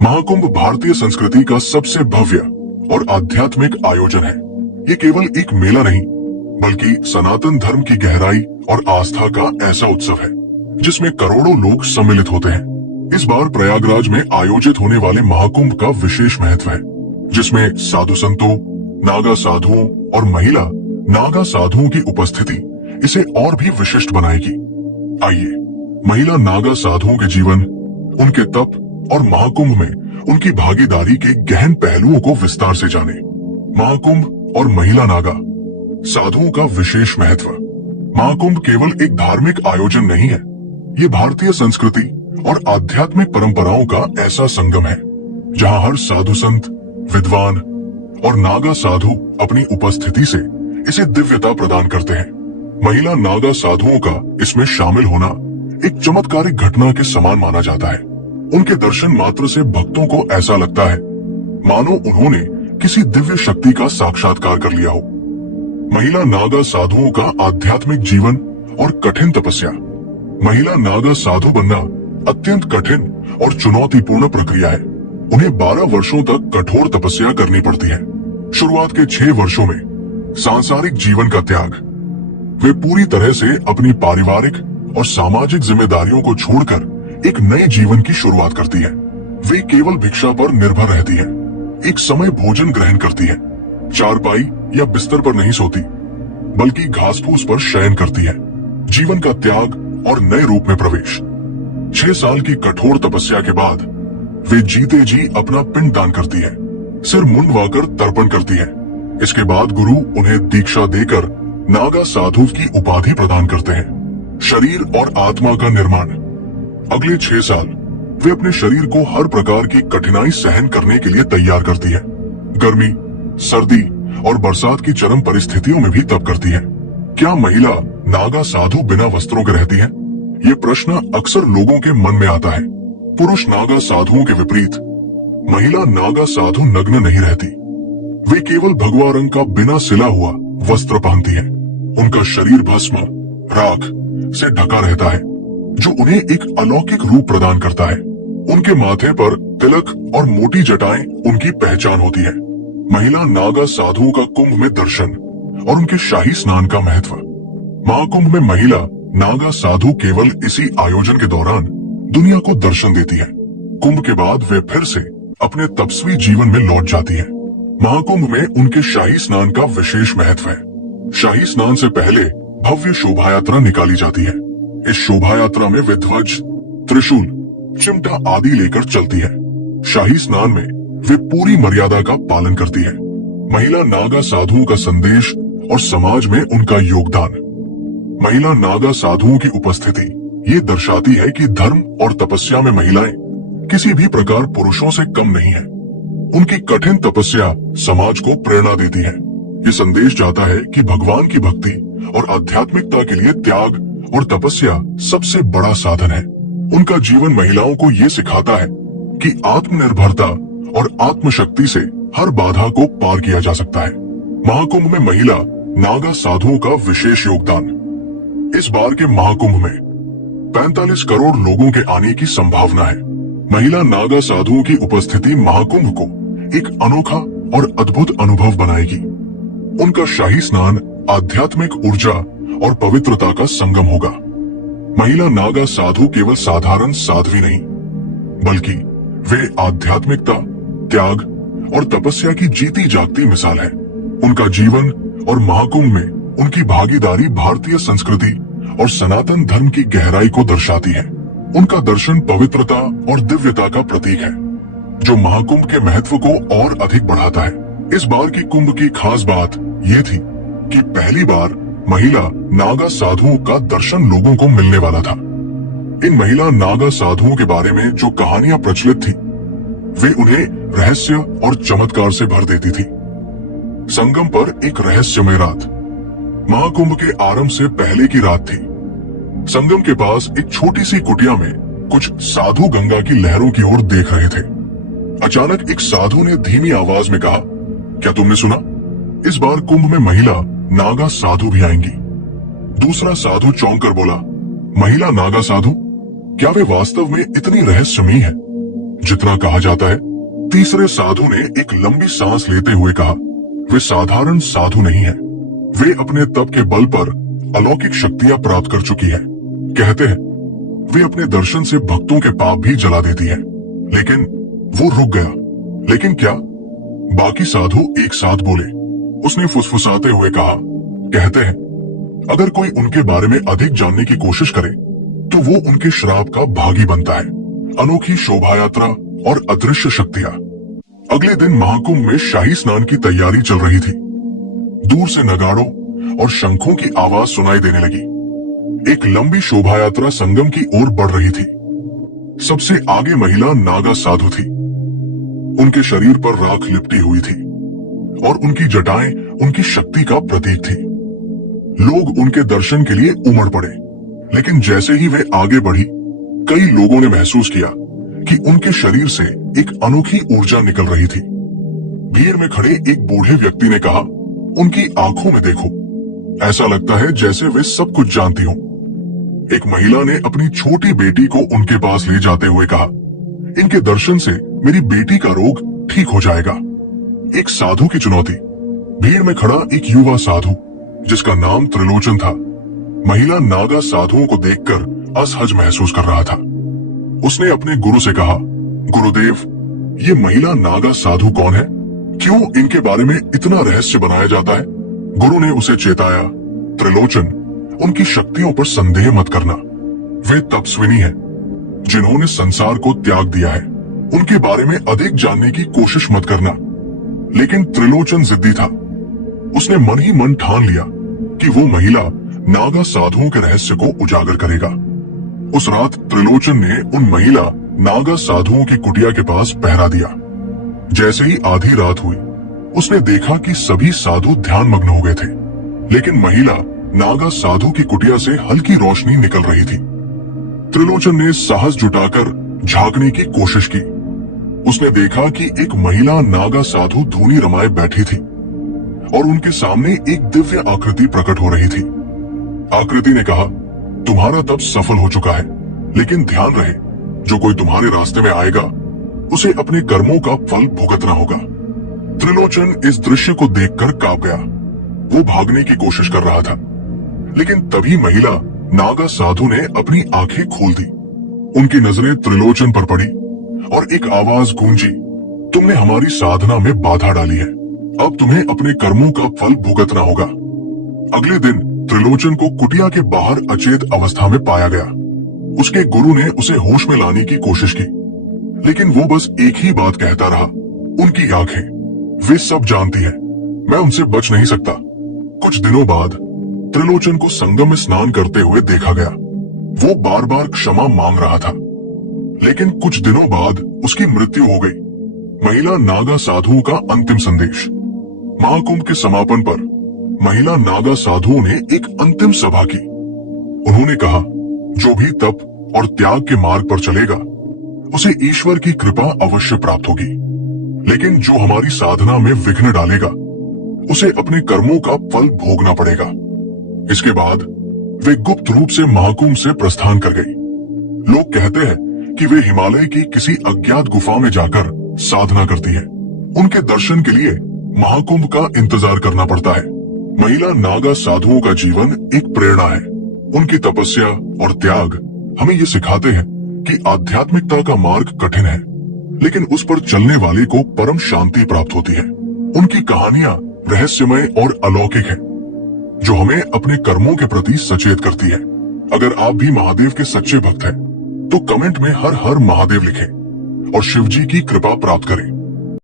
महाकुंभ भारतीय संस्कृति का सबसे भव्य और आध्यात्मिक आयोजन है। ये केवल एक मेला नहीं, बल्कि सनातन धर्म की गहराई और आस्था का ऐसा उत्सव है जिसमें करोड़ों लोग सम्मिलित होते हैं। इस बार प्रयागराज में आयोजित होने वाले महाकुंभ का विशेष महत्व है, जिसमें साधु संतों, नागा साधुओं और महिला नागा साधुओं की उपस्थिति इसे और भी विशिष्ट बनाएगी। आइए महिला नागा साधुओं के जीवन, उनके तप और महाकुंभ में उनकी भागीदारी के गहन पहलुओं को विस्तार से जाने। महाकुंभ और महिला नागा साधुओं का विशेष महत्व। महाकुंभ केवल एक धार्मिक आयोजन नहीं है, ये भारतीय संस्कृति और आध्यात्मिक परंपराओं का ऐसा संगम है जहां हर साधु संत, विद्वान और नागा साधु अपनी उपस्थिति से इसे दिव्यता प्रदान करते हैं। महिला नागा साधुओं का इसमें शामिल होना एक चमत्कारिक घटना के समान माना जाता है। उनके दर्शन मात्र से भक्तों को ऐसा लगता है मानो उन्होंने किसी दिव्य शक्ति का साक्षात्कार कर लिया हो। महिला नागा साधुओं का आध्यात्मिक जीवन और कठिन तपस्या। महिला नागा साधु बनना अत्यंत कठिन और चुनौतीपूर्ण प्रक्रिया है। उन्हें 12 वर्षों तक कठोर तपस्या करनी पड़ती है। शुरुआत के 6 वर्षों में सांसारिक जीवन का त्याग। वे पूरी तरह से अपनी पारिवारिक और सामाजिक जिम्मेदारियों को छोड़कर एक नए जीवन की शुरुआत करती है। वे केवल भिक्षा पर निर्भर रहती है, एक समय भोजन ग्रहण करती है, चारपाई या बिस्तर पर नहीं सोती, बल्कि घास फूस पर शयन करती है। जीवन का त्याग और नए रूप में प्रवेश। 6 साल की कठोर तपस्या के बाद वे जीते जी अपना पिंड दान करती है, सिर मुंडवाकर तर्पण करती है। इसके बाद गुरु उन्हें दीक्षा देकर नागा साधु की उपाधि प्रदान करते हैं। शरीर और आत्मा का निर्माण। अगले 6 साल वे अपने शरीर को हर प्रकार की कठिनाई सहन करने के लिए तैयार करती है। गर्मी, सर्दी और बरसात की चरम परिस्थितियों में भी तप करती है। क्या महिला नागा साधु बिना वस्त्रों के रहती है? ये प्रश्न अक्सर लोगों के मन में आता है। पुरुष नागा साधुओं के विपरीत महिला नागा साधु नग्न नहीं रहती। वे केवल भगवा रंग का बिना सिला हुआ वस्त्र पहनती है। उनका शरीर भस्म, राख से ढका रहता है, जो उन्हें एक अलौकिक रूप प्रदान करता है। उनके माथे पर तिलक और मोटी जटाएं उनकी पहचान होती है। महिला नागा साधुओं का कुंभ में दर्शन और उनके शाही स्नान का महत्व। महाकुंभ में महिला नागा साधु केवल इसी आयोजन के दौरान दुनिया को दर्शन देती है। कुंभ के बाद वे फिर से अपने तपस्वी जीवन में लौट जाती है। महाकुंभ में उनके शाही स्नान का विशेष महत्व है। शाही स्नान से पहले भव्य शोभा यात्रा निकाली जाती है। इस शोभा यात्रा में वे ध्वज, त्रिशूल, चिमटा आदि लेकर चलती है। शाही स्नान में वे पूरी मर्यादा का पालन करती है। महिला नागा साधुओं का संदेश और समाज में उनका योगदान। महिला नागा साधुओं की उपस्थिति ये दर्शाती है कि धर्म और तपस्या में महिलाएं किसी भी प्रकार पुरुषों से कम नहीं है। उनकी कठिन तपस्या समाज को प्रेरणा देती है। ये संदेश जाता है कि भगवान की भक्ति और आध्यात्मिकता के लिए त्याग और तपस्या सबसे बड़ा साधन है। उनका जीवन महिलाओं को ये सिखाता है कि आत्मनिर्भरता और आत्मशक्ति से हर बाधा को पार किया जा सकता है। महाकुंभ में महिला नागा साधुओं का विशेष योगदान। इस बार के महाकुंभ में 45 करोड़ लोगों के आने की संभावना है। महिला नागा साधुओं की उपस्थिति महाकुंभ को एक अनोखा और अद्भुत अनुभव बनाएगी। उनका शाही स्नान आध्यात्मिक ऊर्जा और पवित्रता का संगम होगा। महिला नागा साधु केवल साधारण साध्वी नहीं, बल्कि वे आध्यात्मिकता, त्याग और तपस्या की जीती जागती मिसाल है। उनका जीवन और महाकुंभ में उनकी भागीदारी भारतीय संस्कृति और सनातन धर्म की गहराई को दर्शाती है। उनका दर्शन पवित्रता और दिव्यता का प्रतीक है, जो महाकुंभ के महत्व को और अधिक बढ़ाता है। इस बार की कुंभ की खास बात ये थी कि पहली बार महिला नागा साधुओं का दर्शन लोगों को मिलने वाला था। इन महिला नागा साधुओं के बारे में जो कहानियां प्रचलित थी, वे उन्हें रहस्य और चमत्कार से भर देती थी। संगम पर एक रहस्यमय रात। महाकुंभ के आरंभ से पहले की रात थी। संगम के पास एक छोटी सी कुटिया में कुछ साधु गंगा की लहरों की ओर देख रहे थे। अचानक एक साधु ने धीमी आवाज में कहा, क्या तुमने सुना? इस बार कुंभ में महिला नागा साधु भी आएंगी। दूसरा साधु चौंक कर बोला, महिला नागा साधु? क्या वे वास्तव में इतनी रहस्यमयी है? जितना कहा जाता है। तीसरे साधु ने एक लंबी सांस लेते हुए कहा, वे साधारण साधु नहीं है, वे अपने तप के बल पर अलौकिक शक्तियां प्राप्त कर चुकी है। कहते हैं वे अपने दर्शन से भक्तों के पाप भी जला देती है। लेकिन वो रुक गया। लेकिन क्या? बाकी साधु एक साथ बोले। उसने फुसफुसाते हुए कहा, कहते हैं अगर कोई उनके बारे में अधिक जानने की कोशिश करे तो वो उनके श्राप का भागी बनता है। अनोखी शोभा यात्रा और अदृश्य शक्तियां। अगले दिन महाकुंभ में शाही स्नान की तैयारी चल रही थी। दूर से नगाड़ों और शंखों की आवाज सुनाई देने लगी। एक लंबी शोभा यात्रा संगम की ओर बढ़ रही थी। सबसे आगे महिला नागा साधु थी। उनके शरीर पर राख लिपटी हुई थी और उनकी जटाएं उनकी शक्ति का प्रतीक थी। लोग उनके दर्शन के लिए उमड़ पड़े, लेकिन जैसे ही वे आगे बढ़ी, कई लोगों ने महसूस किया कि उनके शरीर से एक अनोखी ऊर्जा निकल रही थी। भीड़ में खड़े एक बूढ़े व्यक्ति ने कहा, उनकी आंखों में देखो, ऐसा लगता है जैसे वे सब कुछ जानती हों। एक महिला ने अपनी छोटी बेटी को उनके पास ले जाते हुए कहा, इनके दर्शन से मेरी बेटी का रोग ठीक हो जाएगा। एक साधु की चुनौती। भीड़ में खड़ा एक युवा साधु जिसका नाम त्रिलोचन था, महिला नागा साधुओं को देखकर असहज महसूस कर रहा था। उसने अपने गुरु से कहा, गुरुदेव, ये महिला नागा साधु कौन है? क्यों इनके बारे में इतना रहस्य बनाया जाता है? गुरु ने उसे चेताया, त्रिलोचन, उनकी शक्तियों पर संदेह मत करना। वे तपस्विनी हैं, जिन्होंने संसार को त्याग दिया है। उनके बारे में अधिक जानने की कोशिश मत करना। लेकिन त्रिलोचन जिद्दी था। उसने मन ही मन ठान लिया कि वो महिला नागा साधुओं के रहस्य को उजागर करेगा। उस रात त्रिलोचन ने उन महिला नागा साधुओं की कुटिया के पास पहरा दिया। जैसे ही आधी रात हुई, उसने देखा कि सभी साधु ध्यान मग्न हो गए थे, लेकिन महिला नागा साधु की कुटिया से हल्की रोशनी निकल रही थी। त्रिलोचन ने साहस जुटाकर झांकने की कोशिश की। उसने देखा कि एक महिला नागा साधु धूनी रमाए बैठी थी और उनके सामने एक दिव्य आकृति प्रकट हो रही थी। आकृति ने कहा, तुम्हारा तप सफल हो चुका है, लेकिन ध्यान रहे, जो कोई तुम्हारे रास्ते में आएगा उसे अपने कर्मों का फल भुगतना होगा। त्रिलोचन इस दृश्य को देखकर कांप गया। वो भागने की कोशिश कर रहा था, लेकिन तभी महिला नागा साधु ने अपनी आंखें खोल दी। उनकी नजरें त्रिलोचन पर पड़ी और एक आवाज गूंजी, तुमने हमारी साधना में बाधा डाली है, अब तुम्हें अपने कर्मों का फल भुगतना होगा। अगले दिन त्रिलोचन को कुटिया के बाहर अचेत अवस्था में पाया गया। उसके गुरु ने उसे होश में लाने की कोशिश की, लेकिन वो बस एक ही बात कहता रहा, उनकी आंखें, वे सब जानती है, मैं उनसे बच नहीं सकता। कुछ दिनों बाद त्रिलोचन को संगम में स्नान करते हुए देखा गया। वो बार बार क्षमा मांग रहा था, लेकिन कुछ दिनों बाद उसकी मृत्यु हो गई। महिला नागा साधुओं का अंतिम संदेश। महाकुंभ के समापन पर महिला नागा साधुओं ने एक अंतिम सभा की। उन्होंने कहा, जो भी तप और त्याग के मार्ग पर चलेगा उसे ईश्वर की कृपा अवश्य प्राप्त होगी, लेकिन जो हमारी साधना में विघ्न डालेगा उसे अपने कर्मों का फल भोगना पड़ेगा। इसके बाद वे गुप्त रूप से महाकुंभ से प्रस्थान कर गई। लोग कहते हैं कि वे हिमालय की किसी अज्ञात गुफा में जाकर साधना करती है। उनके दर्शन के लिए महाकुंभ का इंतजार करना पड़ता है। महिला नागा साधुओं का जीवन एक प्रेरणा है। उनकी तपस्या और त्याग हमें ये सिखाते हैं कि आध्यात्मिकता का मार्ग कठिन है, लेकिन उस पर चलने वाले को परम शांति प्राप्त होती है। उनकी कहानियां रहस्यमय और अलौकिक है, जो हमें अपने कर्मों के प्रति सचेत करती है। अगर आप भी महादेव के सच्चे भक्त हैं, तो कमेंट में हर हर महादेव लिखें और शिव जी की कृपा प्राप्त करें।